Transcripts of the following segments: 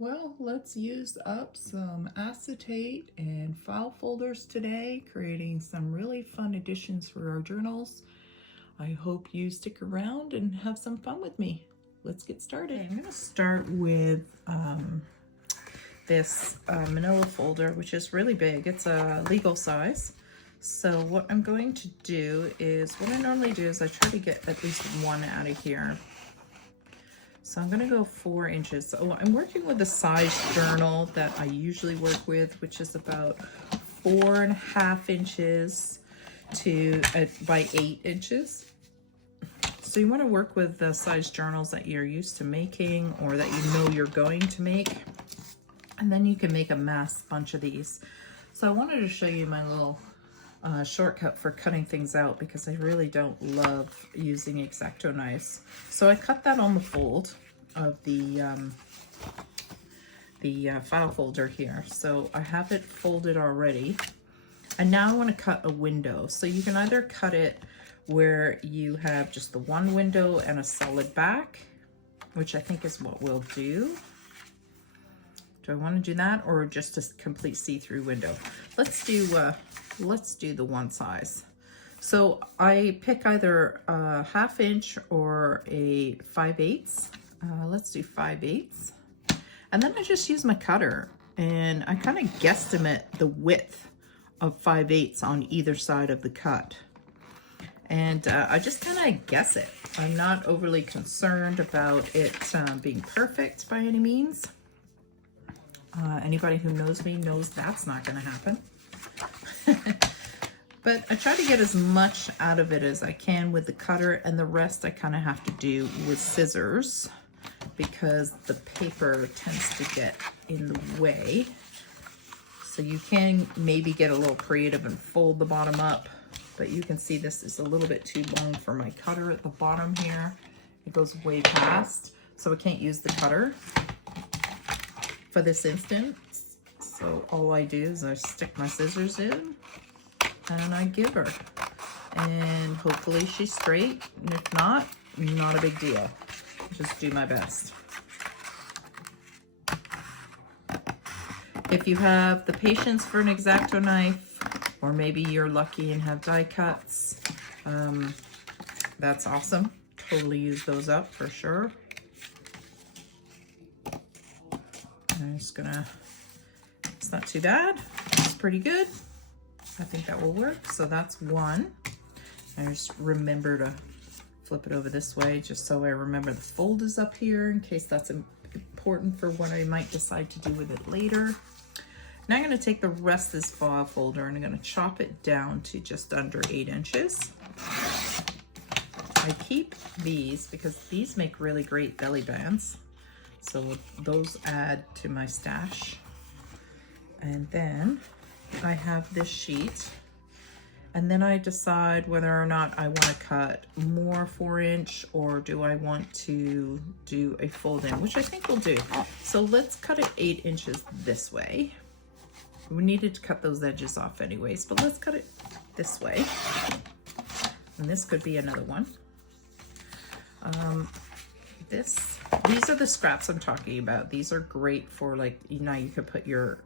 Well, let's use up some acetate and file folders today, creating some really fun additions for our journals. I hope you stick around and have some fun with me. Let's get started. Okay, I'm going to start with this manila folder, which is really big. It's a legal size. So what I'm going to do is, what I normally do is I try to get at least one out of here. So I'm gonna go 4 inches. So I'm working with the size journal that I usually work with, which is about 4.5 inches by 8 inches. So you wanna work with the size journals that you're used to making or that you know you're going to make. And then you can make a mass bunch of these. So I wanted to show you my little shortcut for cutting things out because I really don't love using X-Acto knives. So I cut that on the fold of the file folder here. So I have it folded already. And now I want to cut a window. So you can either cut it where you have just the one window and a solid back, which I think is what we'll do. Do I want to do that or just a complete see-through window? Let's do the one size. So I pick either a 1/2 inch or a 5/8. Let's do 5/8. And then I just use my cutter and I kind of guesstimate the width of 5/8 on either side of the cut. And I just kind of guess it. I'm not overly concerned about it being perfect by any means. Anybody who knows me knows that's not going to happen. But I try to get as much out of it as I can with the cutter, and the rest I kind of have to do with scissors because the paper tends to get in the way. So you can maybe get a little creative and fold the bottom up, but you can see this is a little bit too long for my cutter at the bottom here. It goes way past, so I can't use the cutter for this instance. So all I do is I stick my scissors in and I give her, and hopefully she's straight, and if not a big deal. Just do my best. If you have the patience for an X-Acto knife, or maybe you're lucky and have die cuts, that's awesome. Totally use those up for sure. I'm just gonna, it's not too bad, it's pretty good. I think that will work. So that's one. I just remember to flip it over this way just so I remember the fold is up here in case that's important for what I might decide to do with it later. Now I'm going to take the rest of this file folder and I'm going to chop it down to just under 8 inches. I keep these because these make really great belly bands. So those add to my stash. And then I have this sheet, and then I decide whether or not I want to cut more 4-inch or do I want to do a fold in, which I think we'll do. So let's cut it 8 inches this way. We needed to cut those edges off anyways, but let's cut it this way. And this could be another one. These are the scraps I'm talking about. These are great for, like, you know, you could put your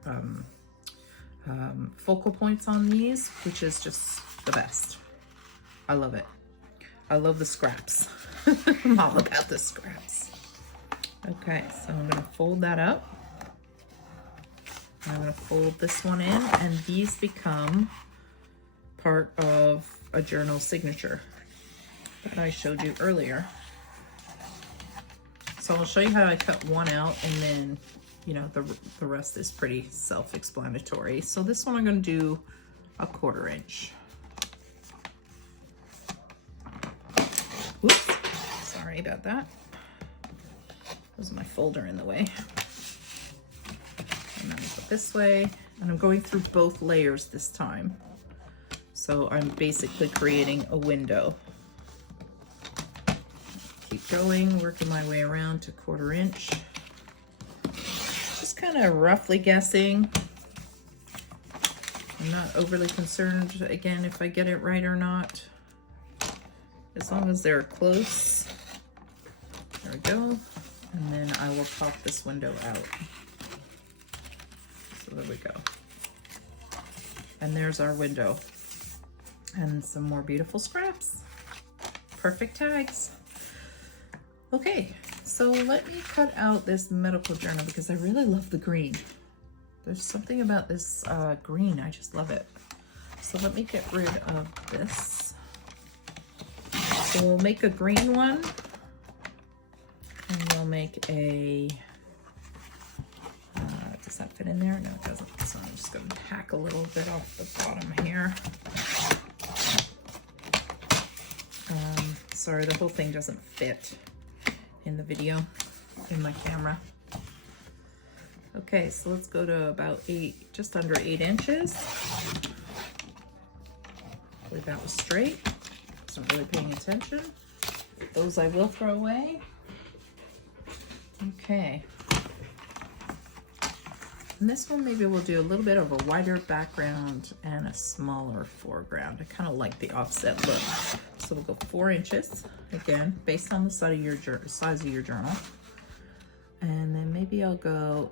focal points on these, which is just the best. I love it. I love the scraps. I'm all about the scraps. Okay, so I'm gonna fold that up. I'm gonna fold this one in, and these become part of a journal signature that I showed you earlier. So I'll show you how I cut one out, and then, you know, the rest is pretty self-explanatory. So this one I'm going to do a 1/4 inch. Oops, sorry about that. There's my folder in the way. And then I put this way, and I'm going through both layers this time. So I'm basically creating a window. Keep going, working my way around to 1/4 inch. Just kind of roughly guessing. I'm not overly concerned, again, if I get it right or not. As long as they're close. There we go. And then I will pop this window out. So there we go. And there's our window. And some more beautiful scraps. Perfect tags. Okay, so let me cut out this medical journal because I really love the green. There's something about this green, I just love it. So let me get rid of this. So we'll make a green one. And we'll make a, does that fit in there? No, it doesn't. So I'm just going to hack a little bit off the bottom here. Sorry, the whole thing doesn't fit in the video, in my camera. Okay, so let's go to about 8, just under 8 inches. Hopefully that was straight. Wasn't really paying attention. Those I will throw away. Okay. And this one maybe we'll do a little bit of a wider background and a smaller foreground. I kind of like the offset look. So we'll go 4 inches, again, based on the size of your journal. And then maybe I'll go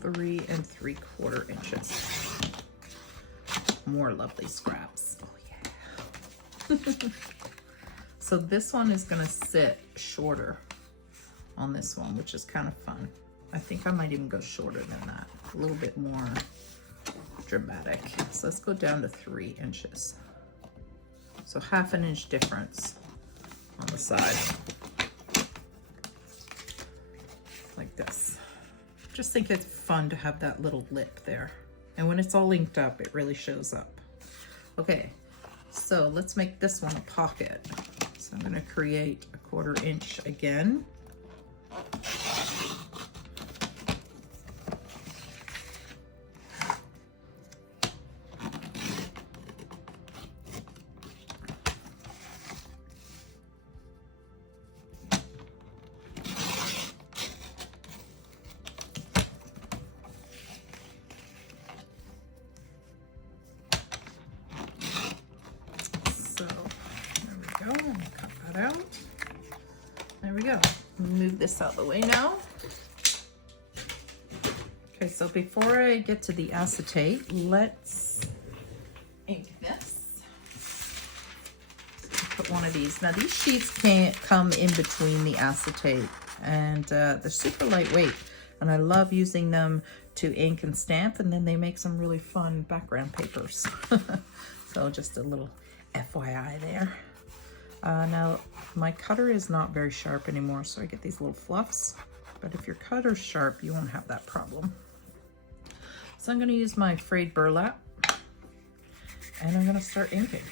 3 3/4 inches. More lovely scraps. Oh yeah. So this one is gonna sit shorter on this one, which is kind of fun. I think I might even go shorter than that, a little bit more dramatic. So let's go down to 3 inches. So 1/2 inch difference on the side, like this. Just think it's fun to have that little lip there. And when it's all inked up, it really shows up. Okay, so let's make this one a pocket. So I'm gonna create a 1/4 inch again. Out. There we go. Move this out of the way now. Okay, so before I get to the acetate, let's ink this. Put one of these. Now these sheets can't come in between the acetate, and they're super lightweight, and I love using them to ink and stamp, and then they make some really fun background papers. So just a little FYI there. Now, my cutter is not very sharp anymore, so I get these little fluffs. But if your cutter's sharp, you won't have that problem. So I'm going to use my frayed burlap, and I'm going to start inking.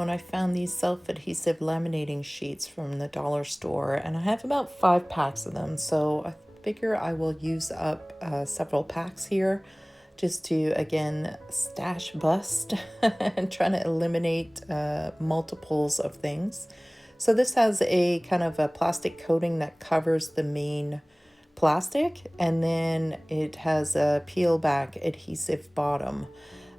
And I found these self-adhesive laminating sheets from the dollar store, and I have about 5 packs of them, so I figure I will use up several packs here just to, again, stash bust and trying to eliminate multiples of things. So this has a kind of a plastic coating that covers the main plastic, and then it has a peel back adhesive bottom.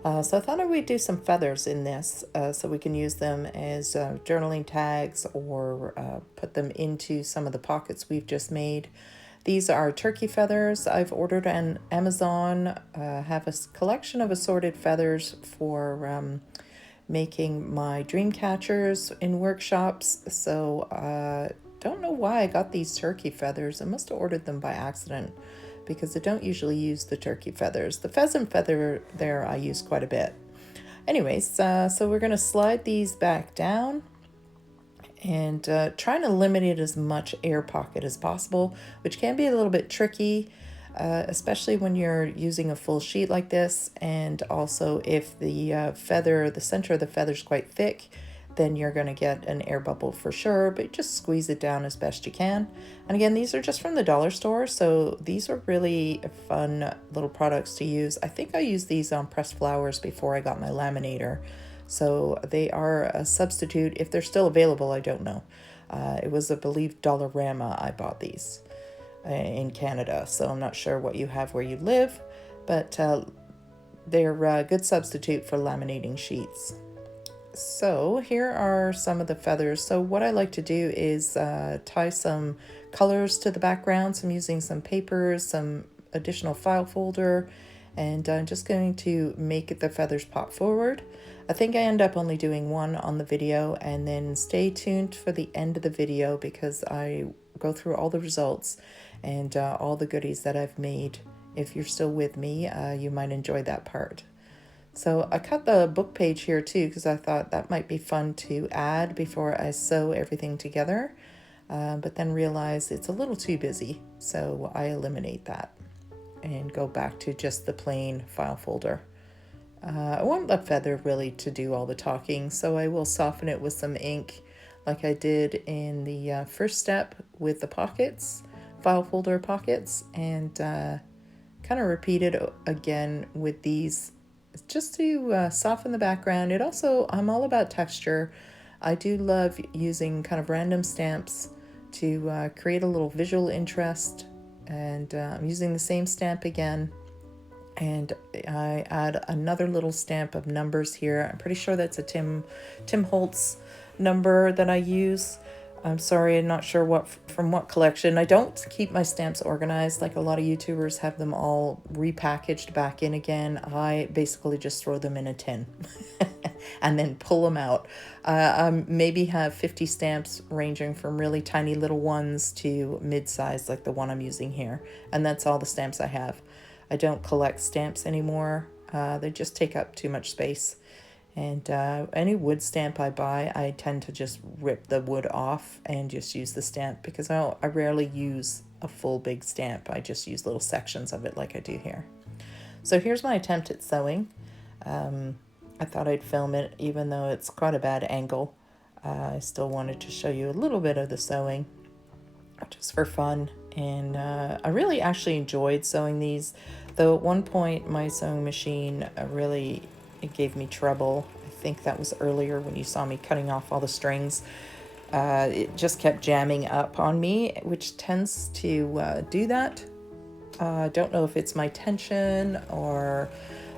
So I thought I would do some feathers in this so we can use them as journaling tags or put them into some of the pockets we've just made. These are turkey feathers I've ordered on Amazon. Have a collection of assorted feathers for making my dream catchers in workshops. So don't know why I got these turkey feathers. I must have ordered them by accident, because I don't usually use the turkey feathers. The pheasant feather there I use quite a bit. Anyways, so we're going to slide these back down and trying to eliminate as much air pocket as possible, which can be a little bit tricky, especially when you're using a full sheet like this. And also if the center of the feather is quite thick, then you're going to get an air bubble for sure, but just squeeze it down as best you can. And again, these are just from the dollar store, so these are really fun little products to use. I think I used these on pressed flowers before I got my laminator, so they are a substitute. If they're still available, I don't know. It was, I believe, Dollarama I bought these in Canada, so I'm not sure what you have where you live, but they're a good substitute for laminating sheets. So here are some of the feathers. So what I like to do is tie some colors to the background. So I'm using some papers, some additional file folder, and I'm just going to make the feathers pop forward. I think I end up only doing one on the video, and then stay tuned for the end of the video because I go through all the results and all the goodies that I've made. If you're still with me, you might enjoy that part. So I cut the book page here too because I thought that might be fun to add before I sew everything together, but then realized it's a little too busy, so I eliminate that and go back to just the plain file folder. I want the feather really to do all the talking, so I will soften it with some ink like I did in the first step with the pockets, file folder pockets, and kind of repeat it again with these just to soften the background. It also, I'm all about texture. I do love using kind of random stamps to create a little visual interest, and I'm using the same stamp again, and I add another little stamp of numbers here. I'm pretty sure that's a Tim Holtz number that I use. I'm sorry, I'm not sure from what collection. I don't keep my stamps organized like a lot of YouTubers have them all repackaged back in again. I basically just throw them in a tin and then pull them out. Maybe have 50 stamps ranging from really tiny little ones to mid-size like the one I'm using here. And that's all the stamps I have. I don't collect stamps anymore. They just take up too much space. And any wood stamp I buy, I tend to just rip the wood off and just use the stamp because I rarely use a full big stamp. I just use little sections of it like I do here. So here's my attempt at sewing. I thought I'd film it even though it's quite a bad angle. I still wanted to show you a little bit of the sewing just for fun. And I really actually enjoyed sewing these, though at one point my sewing machine it gave me trouble. I think that was earlier when you saw me cutting off all the strings. It just kept jamming up on me, which tends to do that. Don't know if it's my tension or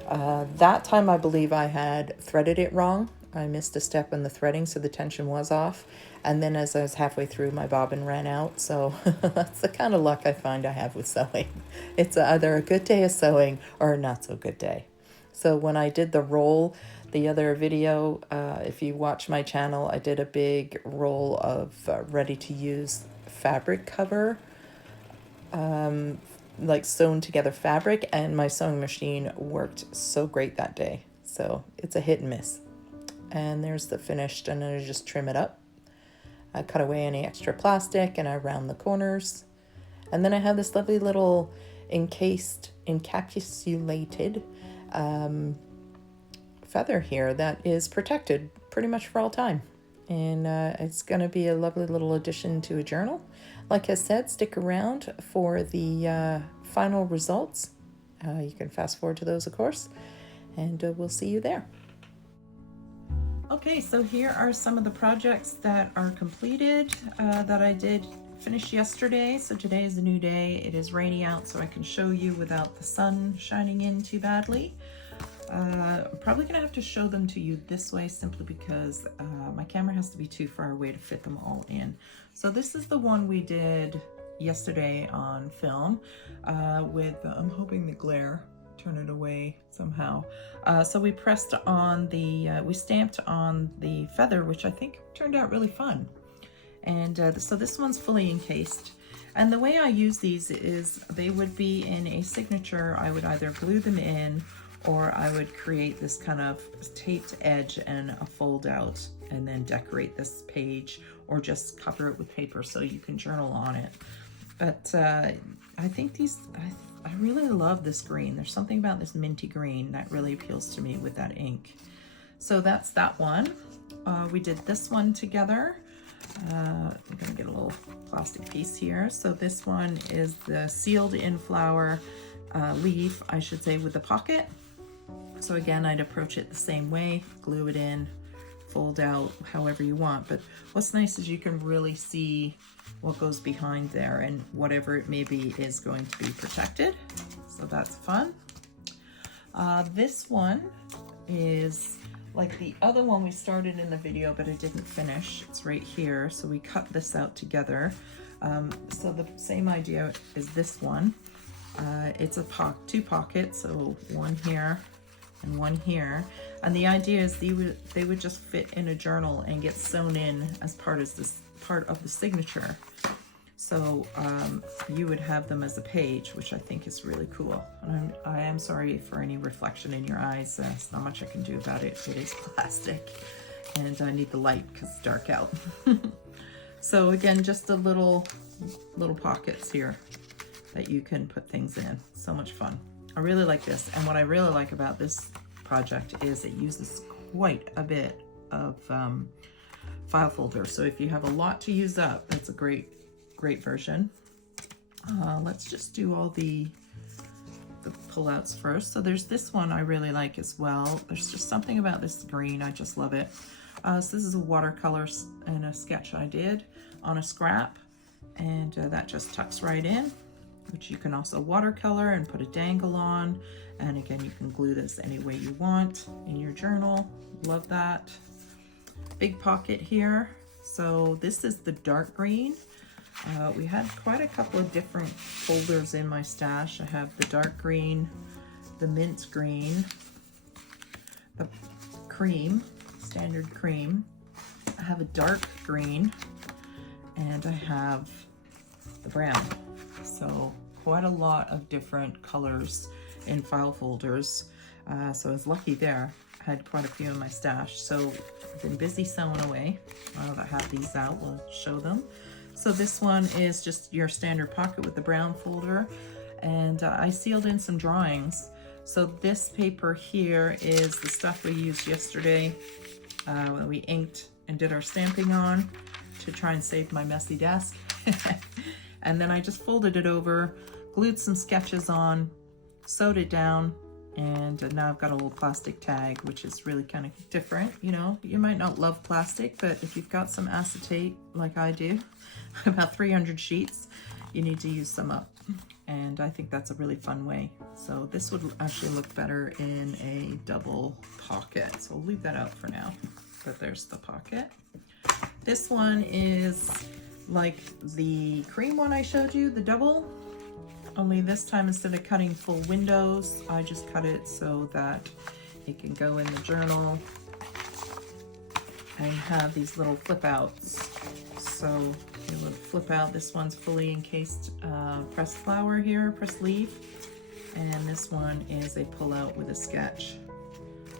that time I believe I had threaded it wrong. I missed a step in the threading, so the tension was off. And then as I was halfway through, my bobbin ran out. So that's the kind of luck I find I have with sewing. It's either a good day of sewing or a not so good day. So when I did the roll, the other video, if you watch my channel, I did a big roll of ready-to-use fabric cover, like sewn together fabric, and my sewing machine worked so great that day. So it's a hit and miss. And there's the finished, and then I just trim it up. I cut away any extra plastic and I round the corners. And then I have this lovely little encapsulated feather here that is protected pretty much for all time. And it's going to be a lovely little addition to a journal. Like I said, stick around for the final results. You can fast forward to those, of course, and we'll see you there. Okay, so here are some of the projects that are completed that I did finish yesterday. So today is a new day. It is rainy out, so I can show you without the sun shining in too badly. I'm probably gonna have to show them to you this way simply because my camera has to be too far away to fit them all in. So this is the one we did yesterday on film with, I'm hoping the glare, turn it away somehow. So we pressed on the, we stamped on the feather, which I think turned out really fun. And so this one's fully encased. And the way I use these is they would be in a signature. I would either glue them in, or I would create this kind of taped edge and a fold out and then decorate this page, or just cover it with paper so you can journal on it. But I think these, I really love this green. There's something about this minty green that really appeals to me with that ink. So that's that one. We did this one together. I'm gonna get a little plastic piece here. So this one is the sealed in flower leaf, I should say, with the pocket. So again, I'd approach it the same way, glue it in, fold out, however you want. But what's nice is you can really see what goes behind there, and whatever it may be is going to be protected. So that's fun. This one is like the other one we started in the video, but I didn't finish. It's right here. So we cut this out together. So the same idea is this one. It's a two pockets, so one here and one here. And the idea is they would just fit in a journal and get sewn in as part of the signature. So you would have them as a page, which I think is really cool. And I am sorry for any reflection in your eyes. There's not much I can do about it. It is plastic, and I need the light because it's dark out. So again, just a little pockets here that you can put things in. So much fun. I really like this. And what I really like about this project is it uses quite a bit of file folder. So if you have a lot to use up, that's a great version. Let's just do all the pullouts first. So there's this one I really like as well. There's just something about this green. I just love it. So this is a watercolor and a sketch I did on a scrap, and that just tucks right in, which you can also watercolor and put a dangle on. And again, you can glue this any way you want in your journal. Love that. Big pocket here. So this is the dark green. We had quite a couple of different folders in my stash. I have the dark green, the mint green, the cream, standard cream. I have a dark green, and I have the brown. So quite a lot of different colors in file folders. So I was lucky there. I had quite a few in my stash. So I've been busy sewing away. Now that I have these out, we'll show them. So this one is just your standard pocket with the brown folder, and I sealed in some drawings. So this paper here is the stuff we used yesterday when we inked and did our stamping on to try and save my messy desk. And then I just folded it over, glued some sketches on, sewed it down, and now I've got a little plastic tag, which is really kind of different. You know, you might not love plastic, but if you've got some acetate like I do, about 300 sheets, you need to use some up. And I think that's a really fun way. So this would actually look better in a double pocket. So I'll leave that out for now, but there's the pocket. This one is like the cream one I showed you, the double, only this time instead of cutting full windows, I just cut it so that it can go in the journal and have these little flip outs. So it would flip out. This one's fully encased pressed flower here, pressed leaf, and this one is a pull out with a sketch.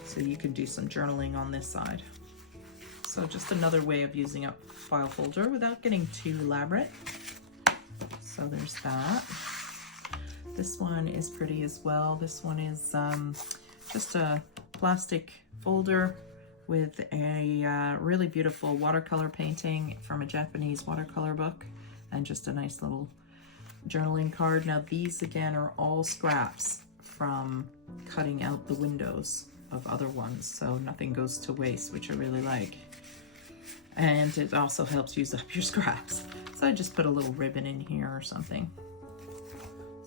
So you can do some journaling on this side. So just another way of using up file folder without getting too elaborate. So there's that. This one is pretty as well. This one is just a plastic folder. with a really beautiful watercolor painting from a Japanese watercolor book, and just a nice little journaling card. Now these again are all scraps from cutting out the windows of other ones, so nothing goes to waste, which I really like. And it also helps use up your scraps. So I just put a little ribbon in here or something.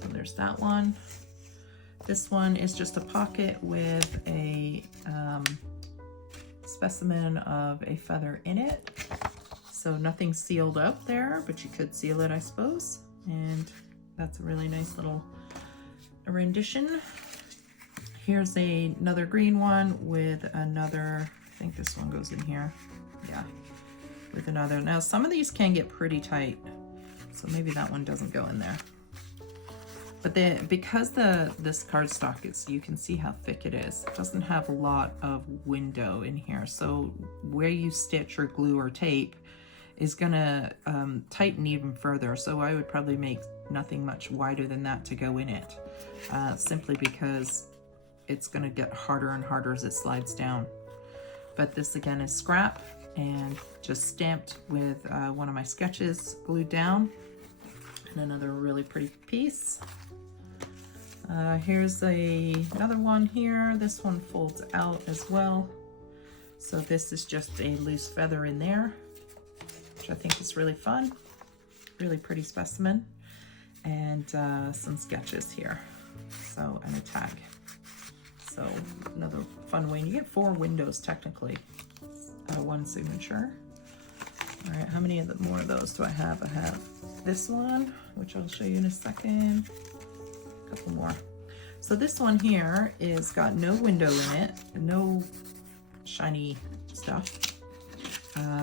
So there's that one. This one is just a pocket with a specimen of a feather in it. So nothing sealed up there, but you could seal it, I suppose. And that's a really nice little rendition. Here's another green one with another, I think this one goes in here. Yeah, with another. Now some of these can get pretty tight, so maybe that one doesn't go in there. But because this cardstock is, you can see how thick it is. It doesn't have a lot of window in here. So where you stitch or glue or tape is gonna tighten even further. So I would probably make nothing much wider than that to go in it, simply because it's gonna get harder and harder as it slides down. But this again is scrap and just stamped with one of my sketches glued down, and another really pretty piece. Here's another one here. This one folds out as well. So this is just a loose feather in there, which I think is really fun. Really pretty specimen. And some sketches here. So, and a tag. So another fun way. And you get 4 windows technically. One signature. All right, how many more of those do I have? I have this one, which I'll show you in a second. Couple more. So this one here is got no window in it, no shiny stuff,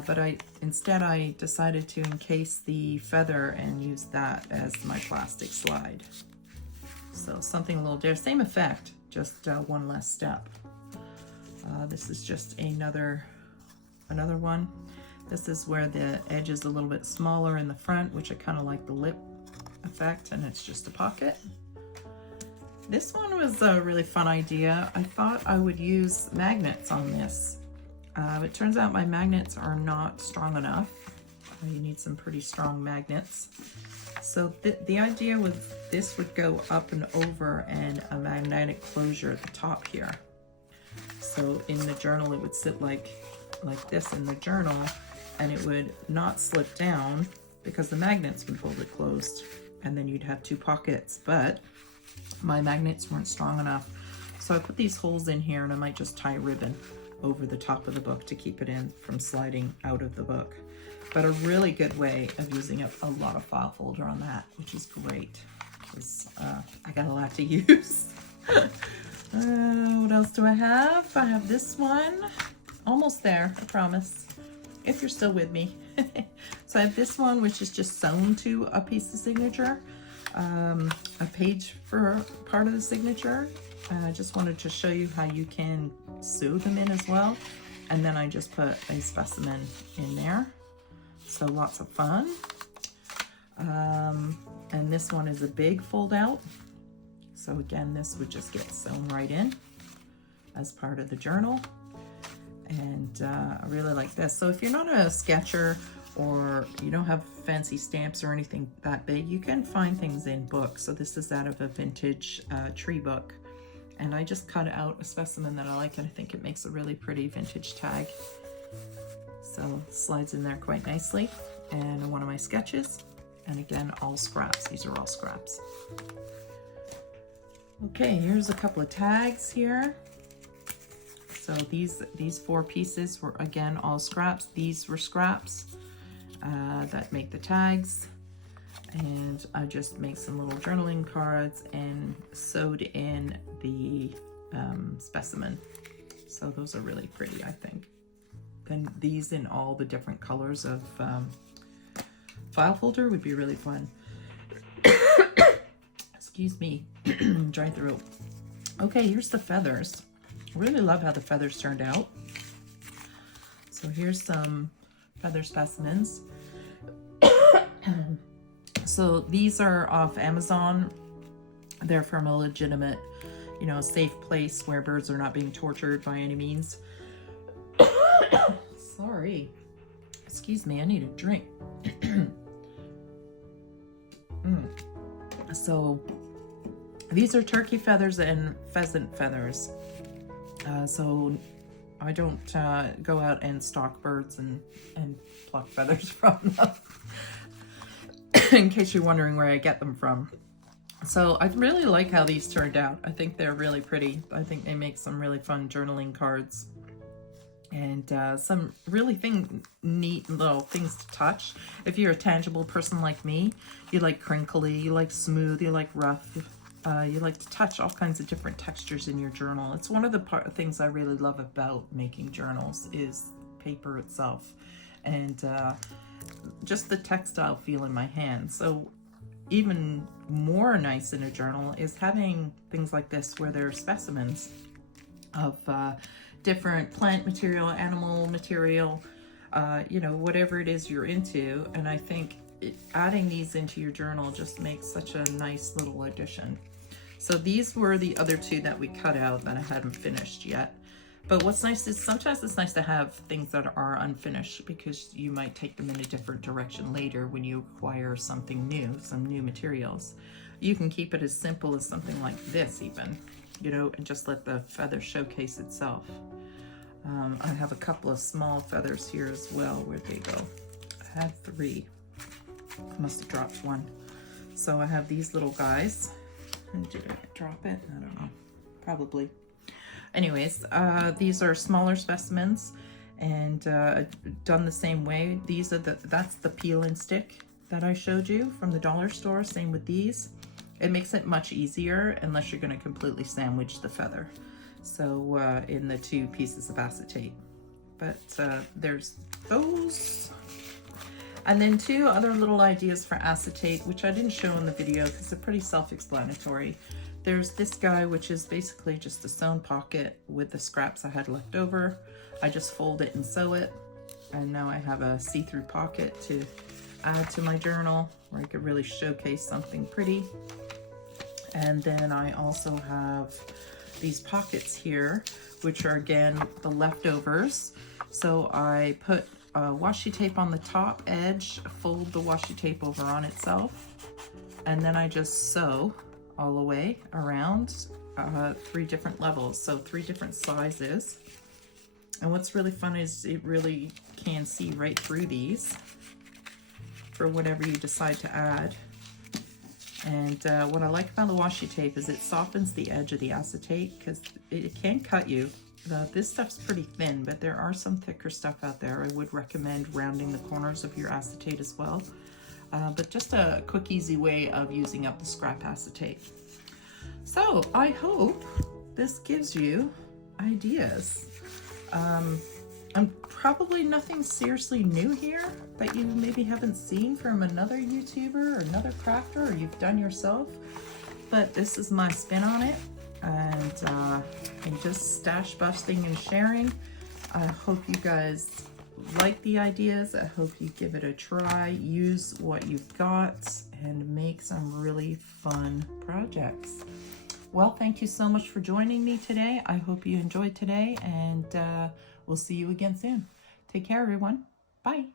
but instead I decided to encase the feather and use that as my plastic slide. So something a little different, same effect, just one less step. This is just another one. This is where the edge is a little bit smaller in the front, which I kind of like the lip effect, and it's just a pocket. This one was a really fun idea. I thought I would use magnets on this. It turns out my magnets are not strong enough. You need some pretty strong magnets. So the idea was this would go up and over and a magnetic closure at the top here. So in the journal it would sit like this in the journal, and it would not slip down because the magnets would hold it closed, and then you'd have 2 pockets. But my magnets weren't strong enough, so I put these holes in here, and I might just tie a ribbon over the top of the book to keep it in from sliding out of the book. But a really good way of using up a lot of file folder on that, which is great, because I got a lot to use. What else do I have? I have this one. Almost there, I promise, if you're still with me. So I have this one, which is just sewn to a piece of signature. A page for part of the signature. I just wanted to show you how you can sew them in as well. And then I just put a specimen in there. So lots of fun. And this one is a big fold out. So again, this would just get sewn right in as part of the journal. And I really like this. So if you're not a sketcher, or you don't have fancy stamps or anything that big, you can find things in books. So this is out of a vintage tree book, and I just cut out a specimen that I like, and I think it makes a really pretty vintage tag. So it slides in there quite nicely. And one of my sketches, and again, all scraps. These are all scraps. Okay, here's a couple of tags here. So these 4 pieces were again all scraps. These were scraps that make the tags, and I just make some little journaling cards and sewed in the specimen. So those are really pretty, I think. And these in all the different colors of file folder would be really fun. Excuse me, dry throat. Okay, here's the feathers. I really love how the feathers turned out. So here's some feather specimens. So these are off Amazon. They're from a legitimate, safe place where birds are not being tortured by any means. Sorry. Excuse me, I need a drink. So these are turkey feathers and pheasant feathers. So I don't go out and stalk birds and pluck feathers from them. In case you're wondering where I get them from. So I really like how these turned out. I think they're really pretty. I think they make some really fun journaling cards. And some really neat little things to touch. If you're a tangible person like me, you like crinkly, you like smooth, you like rough. You like to touch all kinds of different textures in your journal. It's one of the things I really love about making journals is paper itself. And just the textile feel in my hand. So even more nice in a journal is having things like this where there are specimens of different plant material, animal material, you know, whatever it is you're into. And I think adding these into your journal just makes such a nice little addition. So these were the other two that we cut out that I hadn't finished yet. But what's nice is sometimes it's nice to have things that are unfinished because you might take them in a different direction later when you acquire something new, some new materials. You can keep it as simple as something like this even, you know, and just let the feather showcase itself. I have a couple of small feathers here as well. Where'd they go? I have 3. I must have dropped one. So I have these little guys. And did I drop it? I don't know. Probably. Anyways, these are smaller specimens and done the same way. These are that's the peel and stick that I showed you from the dollar store. Same with these. It makes it much easier unless you're going to completely sandwich the feather. So in the 2 pieces of acetate. But there's those. And then 2 other little ideas for acetate, which I didn't show in the video because they're pretty self-explanatory. There's this guy, which is basically just a sewn pocket with the scraps I had left over. I just fold it and sew it. And now I have a see-through pocket to add to my journal where I could really showcase something pretty. And then I also have these pockets here, which are again the leftovers. So I put washi tape on the top edge, fold the washi tape over on itself, and then I just sew all the way around 3 different levels, so 3 different sizes. And what's really fun is it really can see right through these for whatever you decide to add. And what I like about the washi tape is it softens the edge of the acetate because it can cut you. This stuff's pretty thin, but there are some thicker stuff out there. I would recommend rounding the corners of your acetate as well. But just a quick, easy way of using up the scrap acetate. So I hope this gives you ideas. I'm probably nothing seriously new here that you maybe haven't seen from another YouTuber or another crafter or you've done yourself. But this is my spin on it. And just stash busting and sharing. I hope you guys like the ideas. I hope you give it a try, use what you've got, and make some really fun projects. Well, thank you so much for joining me today. I hope you enjoyed today, and we'll see you again soon. Take care, everyone. Bye.